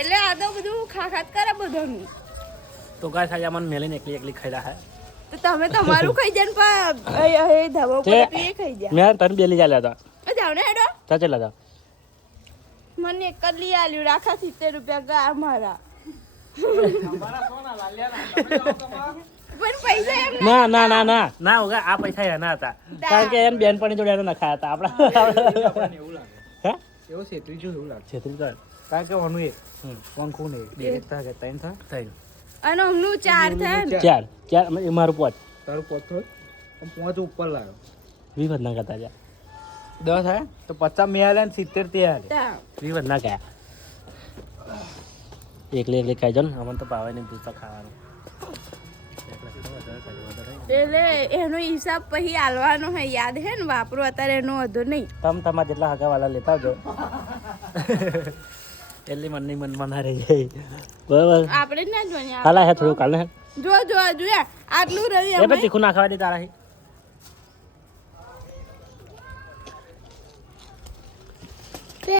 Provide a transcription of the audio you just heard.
એટલે આ તો બધું ખાખાત કરે બધાનું તો ગાય ખાઈ મને મેલીને એકલી એકલી ખાઈ રહ્યા તો તમે તમારું ખાઈ જાય ને એ ધબો પર એ ખાઈ જાય મેં તને બેલી ચાલ્યા હતા જાવ ને હેડો તા ચલા તા મને એક જ લઈ આલ્યું રાખા 70 રૂપિયા ગા અમારા પણ પૈસા એમ ના ના ના ના ના હોગા આ પૈસા એના હતા કારણ કે એમ બેનપણી જોડે એને નખાયા હતા આપણા હે એવો છેત્રી જો એવું લાગે છેત્રી કર કારણ કે ઓનું એક પંખું ને ડિરેક્ટ થાય ત્રણ થાય થઈ અને હમનું 4 થાય ને ચાર ચાર એ મારું પોચ તારું પોતો પોચ ઉપર લાવ્યો 20 ના કરતા જા 10 થાય તો 50 મેં આલે ને 70 તે આલે તા 20 ના ગયા એકલી એકલી ખાઈ જાવ ને અમને તો પાવાય નહીં પૂછતા ખાવાનું એટલે એનો હિસાબ પછી આલવાનો હે યાદ હે ને વાપરો અત્યારે એનો વધુ નહીં તમારા જેટલા હગાવાલા લેતા આવજો એટલી મનની મનમાં ના રહી જાય બરાબર આપણે ના જોઈએ હાલા હે થોડું કાલે જો આટલું રહ્યું એ પણ તીખું ના ખાવા દે તારા